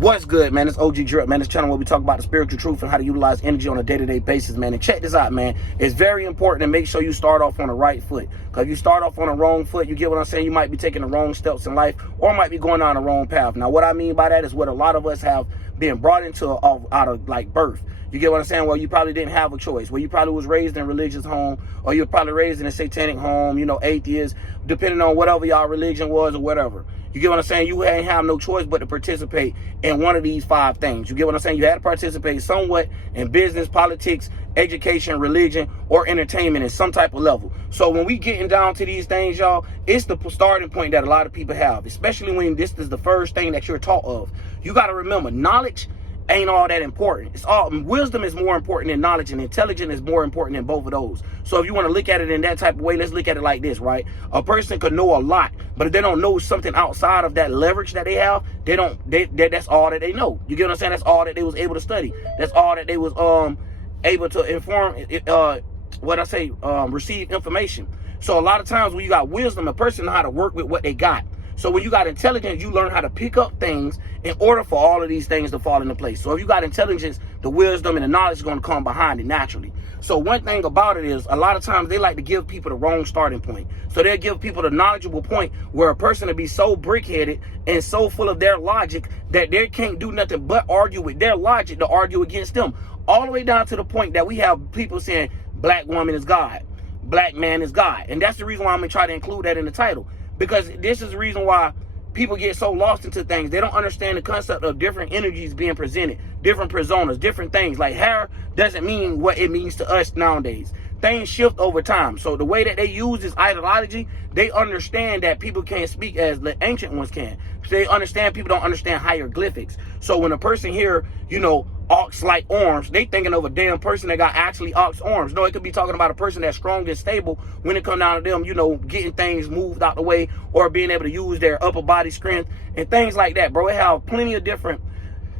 What's good, man? It's OG Drip, man. This channel where we talk about the spiritual truth and how to utilize energy on a day-to-day basis, man. And check this out, man. It's very important to make sure you start off on the right foot. Because if you start off on the wrong foot, you get what I'm saying? You might be taking the wrong steps in life or might be going down the wrong path. Now, what I mean by that is what a lot of us have been brought into out of like birth. You get what I'm saying? Well, you probably didn't have a choice. Well, you probably was raised in a religious home, or you were probably raised in a satanic home, you know, atheist, depending on whatever y'all religion was or whatever. You get what I'm saying? You ain't have no choice but to participate in one of these 5 things. You get what I'm saying? You had to participate somewhat in business, politics, education, religion, or entertainment in some type of level. So when we getting down to these things, y'all, it's the starting point that a lot of people have, especially when this is the first thing that you're taught of. You got to remember, knowledge ain't all that important. It's all wisdom is more important than knowledge, and intelligence is more important than both of those. So if you want to look at it in that type of way, let's look at it like this, right? A person could know a lot, but if they don't know something outside of that leverage that they have, that's all that they know. You get what I'm saying? That's all that they was able to study. That's all that they was able to receive information. So a lot of times when you got wisdom, a person know how to work with what they got. So when you got intelligence, you learn how to pick up things in order for all of these things to fall into place. So if you got intelligence, the wisdom and the knowledge is going to come behind it naturally. So one thing about it is a lot of times they like to give people the wrong starting point. So they'll give people the knowledgeable point where a person will be so brick-headed and so full of their logic that they can't do nothing but argue with their logic to argue against them. All the way down to the point that we have people saying black woman is God, black man is God. And that's the reason why I'm going to try to include that in the title. Because this is the reason why people get so lost into things. They don't understand the concept of different energies being presented, different personas, different things. Like hair doesn't mean what it means to us nowadays. Things shift over time. So the way that they use this ideology, they understand that people can't speak as the ancient ones can. They understand people don't understand hieroglyphics. So when a person here, you know, ox-like arms, they thinking of a damn person that got actually ox arms. No, it could be talking about a person that's strong and stable when it comes down to them, you know, getting things moved out the way or being able to use their upper body strength and things like that, bro. It have plenty of different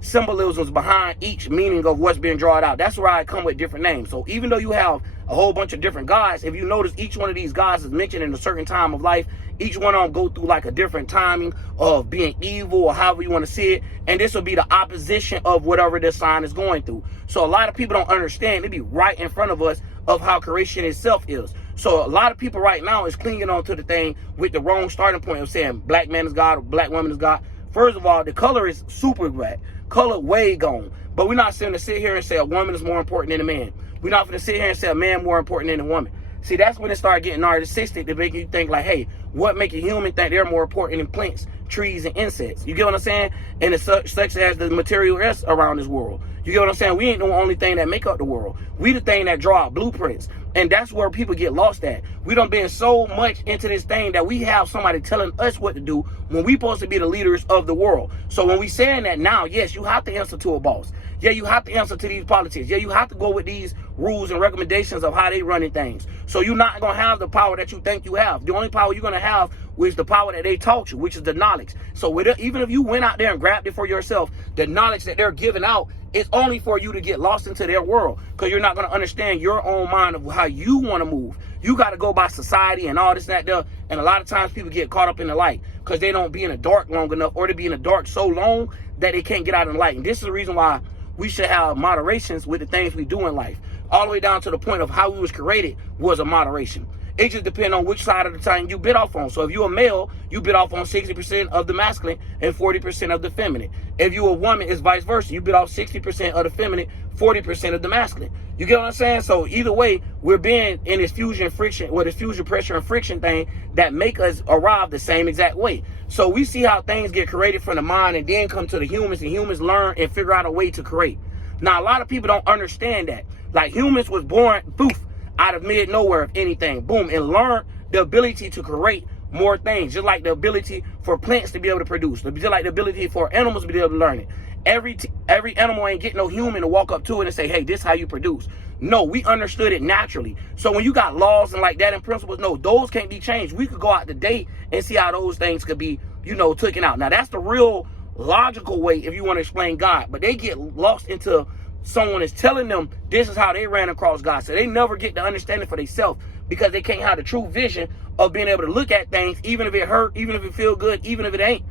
symbolisms behind each meaning of what's being drawn out. That's why I come with different names. So even though you have a whole bunch of different gods, if you notice each one of these gods is mentioned in a certain time of life, each one of them go through like a different timing of being evil or however you want to see it. And this will be the opposition of whatever this sign is going through. So a lot of people don't understand. They be right in front of us of how creation itself is. So a lot of people right now is clinging on to the thing with the wrong starting point of saying black man is God or black woman is God. First of all, the color is super bad. Color way gone. But we're not going to sit here and say a woman is more important than a man. We're not going to sit here and say a man more important than a woman. See, that's when it started getting narcissistic to make you think like, hey, what make a human think they're more important than plants, trees, and insects? You get what I'm saying? And it's such as the material is around this world. You get what I'm saying? We ain't the only thing that make up the world. We the thing that draw out blueprints. And that's where people get lost at. We done been so much into this thing that we have somebody telling us what to do when we supposed to be the leaders of the world. So when we saying that now, yes, you have to answer to a boss. Yeah, you have to answer to these politics. Yeah, you have to go with these rules and recommendations of how they running things. So you're not going to have the power that you think you have. The only power you're going to have is the power that they taught you, which is the knowledge. So even if you went out there and grabbed it for yourself, the knowledge that they're giving out is only for you to get lost into their world, because you're not going to understand your own mind of how you want to move. You got to go by society and all this and that there. And a lot of times people get caught up in the light because they don't be in the dark long enough, or to be in the dark so long that they can't get out in the light. And this is the reason why we should have moderations with the things we do in life. All the way down to the point of how we was created was a moderation. It just depends on which side of the time you bit off on. So if you're a male, you bit off on 60% of the masculine and 40% of the feminine. If you're a woman, it's vice versa. You bit off 60% of the feminine, 40% of the masculine. You get what I'm saying? So either way, we're being in this fusion friction, or this fusion pressure and friction thing that make us arrive the same exact way. So we see how things get created from the mind and then come to the humans, and humans learn and figure out a way to create. Now, a lot of people don't understand that. Like, humans was born, poof, out of mid nowhere, if anything, boom, and learned the ability to create more things, just like the ability for plants to be able to produce, just like the ability for animals to be able to learn it. Every animal ain't getting no human to walk up to it and say, hey, this is how you produce. No, we understood it naturally. So when you got laws and like that and principles, no, those can't be changed. We could go out today and see how those things could be, you know, taken out. Now, that's the real logical way if you want to explain God. But they get lost into someone is telling them this is how they ran across God. So they never get the understanding for themselves, because they can't have the true vision of being able to look at things, even if it hurt, even if it feel good, even if it ain't,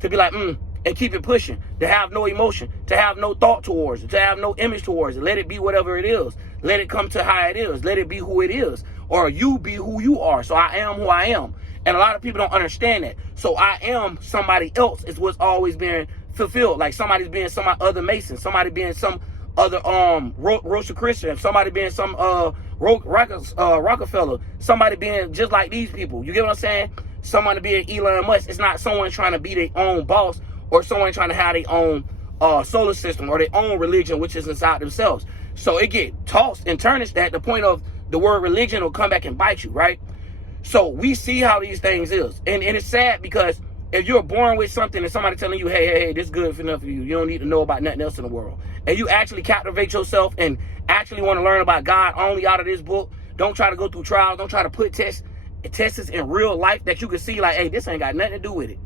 to be like, and keep it pushing, to have no emotion, to have no thought towards it, to have no image towards it. Let it be whatever it is. Let it come to how it is. Let it be who it is, or you be who you are. So I am who I am. And a lot of people don't understand that. So I am somebody else is what's always been fulfilled. Like somebody's being some other Mason, somebody being some other Rosicrucian, somebody being some Rockefeller, somebody being just like these people. You get what I'm saying? Somebody being Elon Musk. It's not someone trying to be their own boss or someone trying to have their own solar system or their own religion, which is inside themselves. So it get tossed and tarnished at the point of the word religion will come back and bite you, right? So we see how these things is. And it's sad because if you're born with something and somebody telling you, hey, this is good enough for you, you don't need to know about nothing else in the world, and you actually captivate yourself and actually want to learn about God only out of this book, don't try to go through trials, don't try to put tests in real life that you can see like, hey, this ain't got nothing to do with it.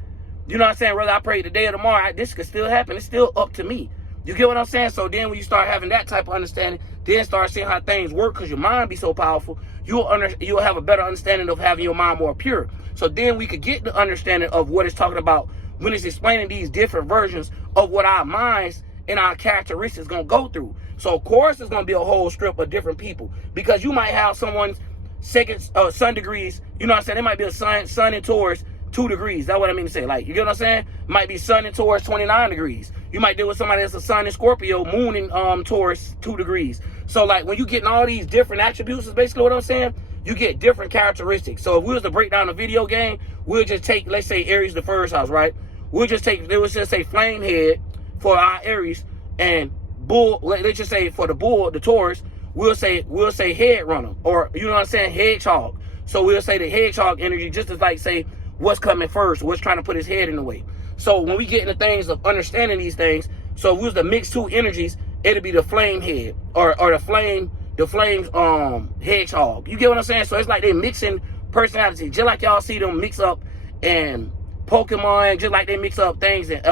You know what I'm saying? Whether I pray today or tomorrow, this could still happen. It's still up to me. You get what I'm saying? So then when you start having that type of understanding, then start seeing how things work because your mind be so powerful, you'll have a better understanding of having your mind more pure. So then we could get the understanding of what it's talking about when it's explaining these different versions of what our minds and our characteristics going to go through. So of course it's going to be a whole strip of different people because you might have someone's second sun degrees. You know what I'm saying? It might be a sun in Taurus 2 degrees. That's what I mean to say. Like, you get what I'm saying? Might be sun in Taurus 29 degrees. You might deal with somebody that's a sun in Scorpio, moon in Taurus 2 degrees. So like when you getting all these different attributes is basically what I'm saying. You get different characteristics. So if we was to break down a video game, we'll just take, let's say Aries the first house, right? We'll just take, let's just say flame head for our Aries, and bull, let's just say for the bull, the Taurus, we'll say head runner, or you know what I'm saying, hedgehog. So we'll say the hedgehog energy, just as like say what's coming first, what's trying to put his head in the way. So when we get into things of understanding these things, so if we was to mix two energies, it'll be the flame head or the flame hedgehog. You get what I'm saying? So it's like they mixing personality, just like y'all see them mix up in Pokemon, just like they mix up things in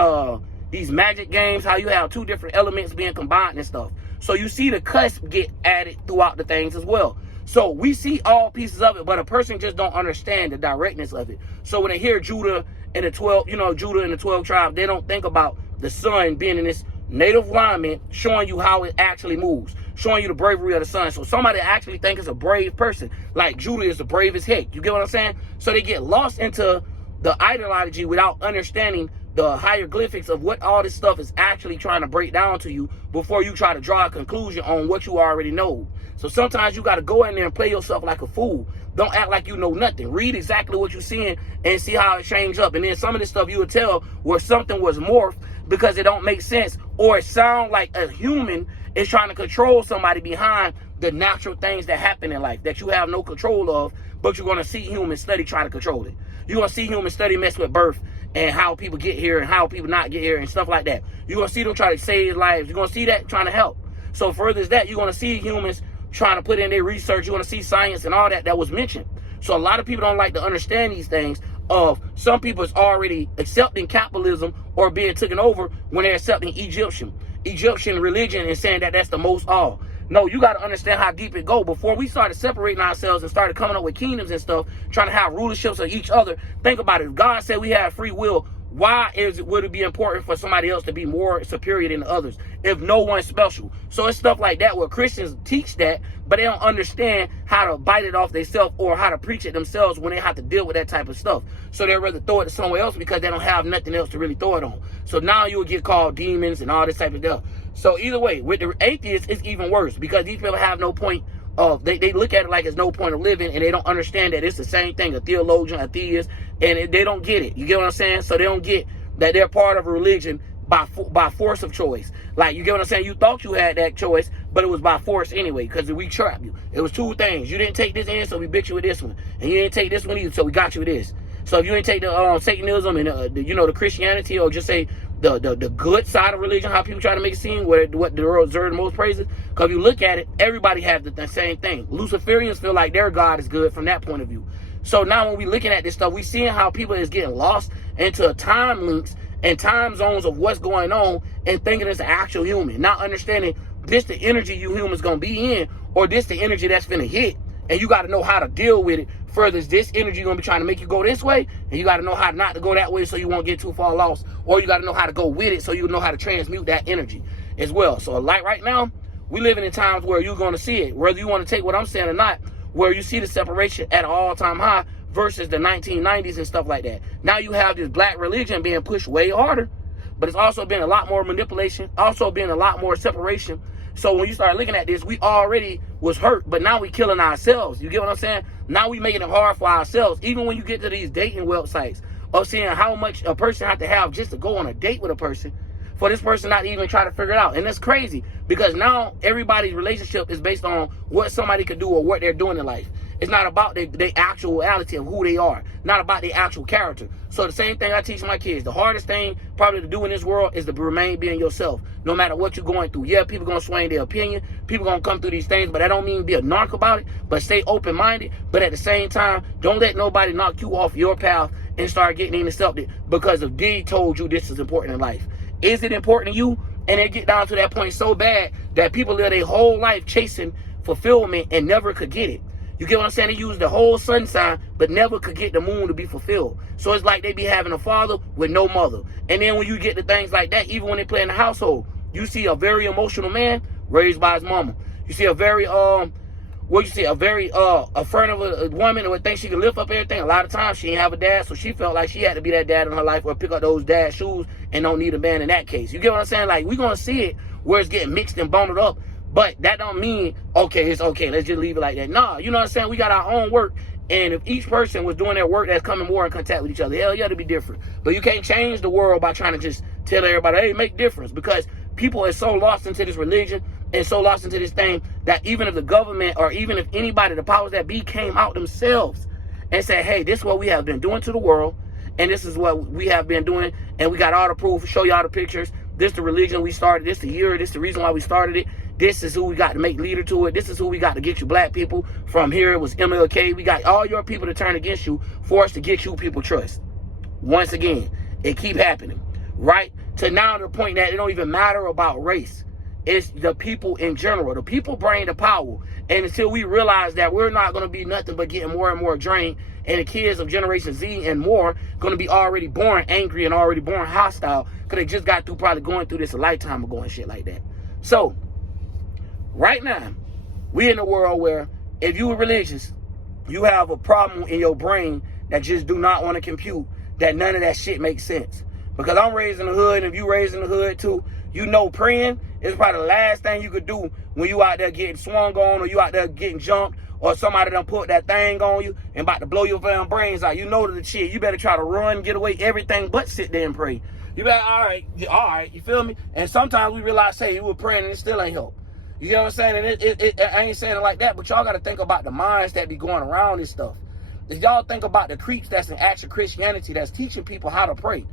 these magic games, how you have two different elements being combined and stuff. So you see the cusp get added throughout the things as well. So we see all pieces of it, but a person just don't understand the directness of it. So when they hear Judah and the 12, Judah and the 12 tribes, they don't think about the sun being in this native alignment, showing you how it actually moves, showing you the bravery of the sun. So somebody actually think is a brave person, like Judah is the brave as heck. You get what I'm saying? So they get lost into the ideology without understanding the hieroglyphics of what all this stuff is actually trying to break down to you before you try to draw a conclusion on what you already know. So sometimes you got to go in there and play yourself like a fool. Don't act like you know nothing. Read exactly what you're seeing and see how it changes up. And then some of this stuff you would tell where something was morphed because it don't make sense, or it sound like a human is trying to control somebody behind the natural things that happen in life that you have no control of, but you're going to see human study try to control it. You're going to see human study mess with birth and how people get here and how people not get here and stuff like that. You're going to see them try to save lives. You're going to see that trying to help. So further as that, you're going to see humans trying to put in their research. You're going to see science and all that was mentioned. So a lot of people don't like to understand these things of some people is already accepting capitalism or being taken over when they're accepting Egyptian religion and saying that that's the most all. No, you got to understand how deep it go. Before we started separating ourselves and started coming up with kingdoms and stuff, trying to have rulerships of each other, think about it. If God said we have free will, why would it be important for somebody else to be more superior than others if no one's special? So it's stuff like that where Christians teach that, but they don't understand how to bite it off themselves or how to preach it themselves when they have to deal with that type of stuff. So they'd rather throw it to somewhere else because they don't have nothing else to really throw it on. So now you will get called demons and all this type of stuff. So either way, with the atheists, it's even worse because these people have no point of, they look at it like it's no point of living, and they don't understand that it's the same thing, a theologian, a theist, and they don't get it. You get what I'm saying? So they don't get that they're part of a religion by force of choice. Like, you get what I'm saying? You thought you had that choice, but it was by force anyway because we trapped you. It was two things. You didn't take this in, so we bit you with this one. And you didn't take this one either, so we got you with this. So if you didn't take the Satanism and the Christianity, or just say the good side of religion, how people try to make it seem what the world deserves the most praises, because if you look at it, everybody has the same thing. Luciferians feel like their God is good from that point of view. So now when we looking at this stuff, we seeing how people is getting lost into time links and time zones of what's going on and thinking it's an actual human, not understanding this the energy you humans gonna be in, or this the energy that's finna hit, and you got to know how to deal with it furthers this energy going to be trying to make you go this way, and you got to know how not to go that way so you won't get too far lost, or you got to know how to go with it so you know how to transmute that energy as well. So like right now, we living in times where you're going to see it, whether you want to take what I'm saying or not, where you see the separation at an all-time high versus the 1990s and stuff like that. Now you have this black religion being pushed way harder, but it's also been a lot more manipulation, also been a lot more separation. So when you start looking at this, we already was hurt, but now we killing ourselves. You get what I'm saying? Now we making it hard for ourselves. Even when you get to these dating websites of seeing how much a person have to have just to go on a date with a person, for this person not to even try to figure it out. And that's crazy, because now everybody's relationship is based on what somebody could do or what they're doing in life. It's not about the actuality of who they are, not about the actual character. So the same thing I teach my kids. The hardest thing probably to do in this world is to remain being yourself, no matter what you're going through. Yeah, people going to swing their opinion. People going to come through these things, but that don't mean be a narc about it, but stay open-minded. But at the same time, don't let nobody knock you off your path and start getting intercepted because of D told you this is important in life. Is it important to you? And it get down to that point so bad that people live their whole life chasing fulfillment and never could get it. You get what I'm saying? They use the whole sun sign, but never could get the moon to be fulfilled. So it's like they be having a father with no mother. And then when you get to things like that, even when they play in the household, you see a very emotional man raised by his mama. You see a very a friend of a woman who thinks she can lift up everything. A lot of times she didn't have a dad, so she felt like she had to be that dad in her life or pick up those dad shoes and don't need a man in that case. You get what I'm saying? Like, we're going to see it where it's getting mixed and bundled up, but that don't mean, okay, it's okay, let's just leave it like that. Nah, you know what I'm saying? We got our own work, and if each person was doing their work that's coming more in contact with each other, hell yeah, it'd be different. But you can't change the world by trying to just tell everybody, hey, make difference, because people are so lost into this religion and so lost into this thing that even if the government or even if anybody, the powers that be, came out themselves and said, hey, this is what we have been doing to the world, and this is what we have been doing, and we got all the proof, show y'all the pictures, this the religion we started, this the year, this the reason why we started it, this is who we got to make leader to it, this is who we got to get you black people. From here it was MLK, we got all your people to turn against you for us to get you people trust. Once again, it keep happening, right? To now to the point that it don't even matter about race. It's the people in general. The people bring the power. And until we realize that we're not going to be nothing but getting more and more drained, and the kids of Generation Z and more going to be already born angry and already born hostile because they just got through probably going through this a lifetime ago and shit like that. So, right now, we in a world where if you are religious, you have a problem in your brain that just do not want to compute that none of that shit makes sense. Because I'm raised in the hood, and if you raised in the hood too, you know praying is probably the last thing you could do when you out there getting swung on, or you out there getting jumped, or somebody done put that thing on you and about to blow your damn brains out. You know the shit. You better try to run, get away, everything but sit there and pray. You better, all right, you feel me? And sometimes we realize, hey, you were praying and it still ain't help. You know what I'm saying? And I ain't saying it like that, but y'all got to think about the minds that be going around this stuff. If y'all think about the creeps that's in Action Christianity that's teaching people how to pray.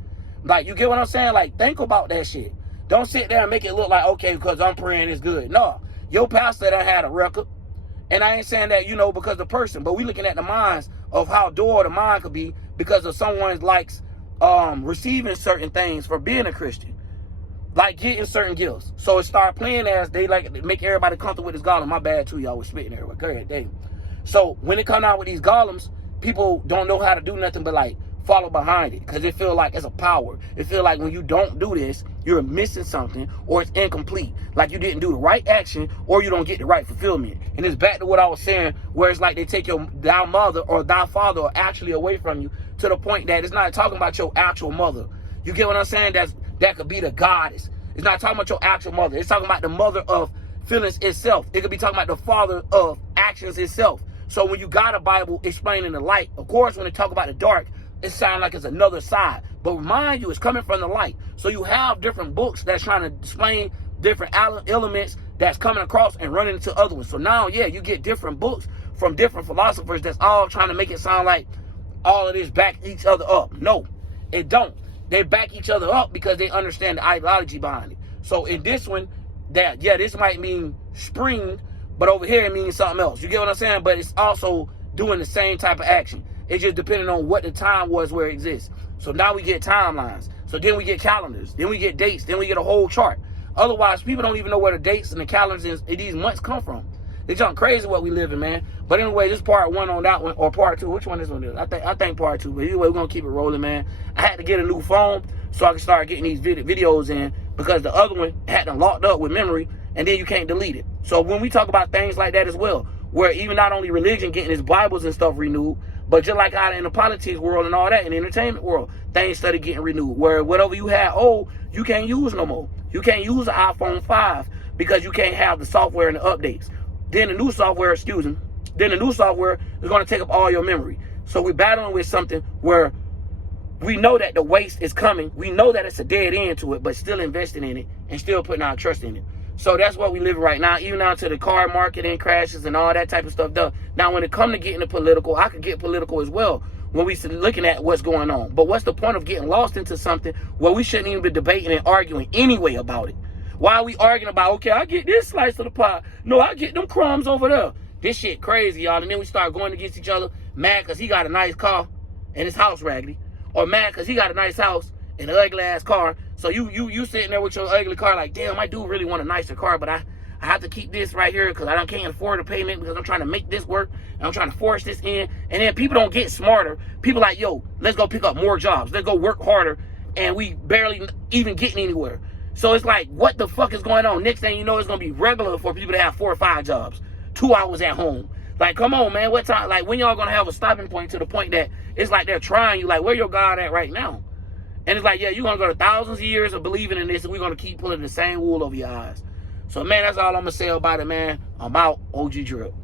Like, you get what I'm saying? Like, think about that shit. Don't sit there and make it look like, okay, because I'm praying it's good. No, your pastor done had a record. And I ain't saying that, you know, because of the person, but we looking at the minds of how dull the mind could be because of someone's likes receiving certain things for being a Christian. Like getting certain gifts. So it started playing as they like to make everybody comfortable with this golem. My bad too, y'all was spitting everywhere. Go ahead, dang. So when it come out with these golems, people don't know how to do nothing but like follow behind it because it feel like it's a power. It feel like when you don't do this, you're missing something or it's incomplete. Like you didn't do the right action or you don't get the right fulfillment. And it's back to what I was saying, where it's like they take thy mother or thy father actually away from you to the point that it's not talking about your actual mother. You get what I'm saying? That could be the goddess. It's not talking about your actual mother. It's talking about the mother of feelings itself. It could be talking about the father of actions itself. So when you got a Bible explaining the light, of course, when they talk about the dark, it sounds like it's another side. But remind you, it's coming from the light. So you have different books that's trying to explain different elements that's coming across and running into other ones. So now, yeah, you get different books from different philosophers that's all trying to make it sound like all of this back each other up. No, it don't. They back each other up because they understand the ideology behind it. So in this one, this might mean spring, but over here it means something else. You get what I'm saying? But it's also doing the same type of action. It's just depending on what the time was where it exists. So now we get timelines. So then we get calendars. Then we get dates. Then we get a whole chart. Otherwise, people don't even know where the dates and the calendars and these months come from. It's junk crazy what we live in, man. But anyway, this part one on that one, or part two. Which one is on this? I think part two. But anyway, we're gonna keep it rolling, man. I had to get a new phone so I can start getting these videos in, because the other one had them locked up with memory, and then you can't delete it. So when we talk about things like that as well, where even not only religion getting its Bibles and stuff renewed, but just like out in the politics world and all that, in the entertainment world, things started getting renewed. Where whatever you had old, you can't use no more. You can't use the iPhone 5 because you can't have the software and the updates. Then the new software, is going to take up all your memory. So we're battling with something where we know that the waste is coming. We know that it's a dead end to it, but still investing in it and still putting our trust in it. So that's what we live right now, even down to the car market and crashes and all that type of stuff done. Now, when it comes to getting political, I could get political as well when we looking at what's going on. But what's the point of getting lost into something where we shouldn't even be debating and arguing anyway about it? Why are we arguing about, okay, I get this slice of the pie. No, I get them crumbs over there. This shit crazy, y'all. And then we start going against each other, mad because he got a nice car and his house raggedy. Or mad because he got a nice house and an ugly ass car. So you sitting there with your ugly car like, damn, I do really want a nicer car, but I have to keep this right here because I can't afford the payment because I'm trying to make this work and I'm trying to force this in. And then people don't get smarter. People like, yo, let's go pick up more jobs. Let's go work harder. And we barely even getting anywhere. So it's like, what the fuck is going on? Next thing you know, it's going to be regular for people to have 4 or 5 jobs, 2 hours at home. Like, come on, man. What time? Like, when y'all going to have a stopping point to the point that it's like they're trying you? Like, where your God at right now? And it's like, yeah, you're going to go to thousands of years of believing in this, and we're going to keep pulling the same wool over your eyes. So, man, that's all I'm going to say about it, man. I'm out. OG Drip.